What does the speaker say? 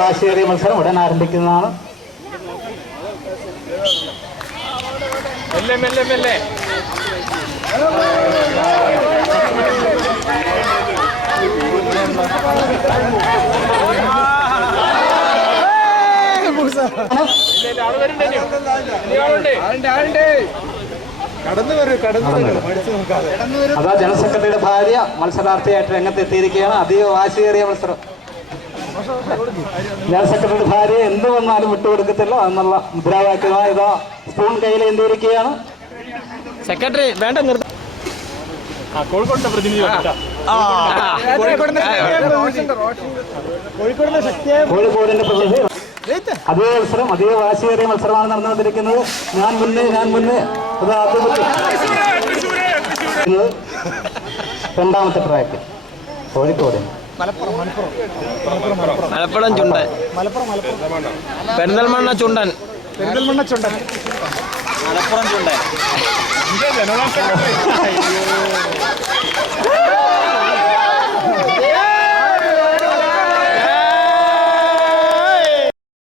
വാശിയേറിയ മത്സരം ഉടൻ ആരംഭിക്കുന്നതാണ്. അതാ ജനറൽ സെക്രട്ടറിയുടെ ഭാര്യ മത്സരാർത്ഥിയായിട്ട് രംഗത്തെത്തിയിരിക്കുകയാണ്. അതീവ വാശിയേറിയ മത്സരം. ജനറൽ സെക്രട്ടറിയുടെ ഭാര്യ എന്ത് വന്നാലും വിട്ടുകൊടുക്കത്തില്ല എന്നുള്ള മുദ്രാവാക്യമായി ഇതാ സ്പൂൺ കയ്യിൽ എന്തിയിരിക്കുകയാണ്. സെക്രട്ടറി വേണ്ട കോഴിക്കോടിന്റെ പ്രതിനിധി കോഴിക്കോടിന്റെ പ്രതിനിധി. അതേ മത്സരം അതീവ വാശിയേറിയ മത്സരമാണ് നടന്നുകൊണ്ടിരിക്കുന്നത്. ഞാൻ മുന്നേ രണ്ടാമത്തെ ട്രാക്ക് കോഴിക്കോട് മലപ്പുറം ചുണ്ടൻ പെരിന്തൽമണ്ണ ചുണ്ടൻ മലപ്പുറം ചുണ്ടൻ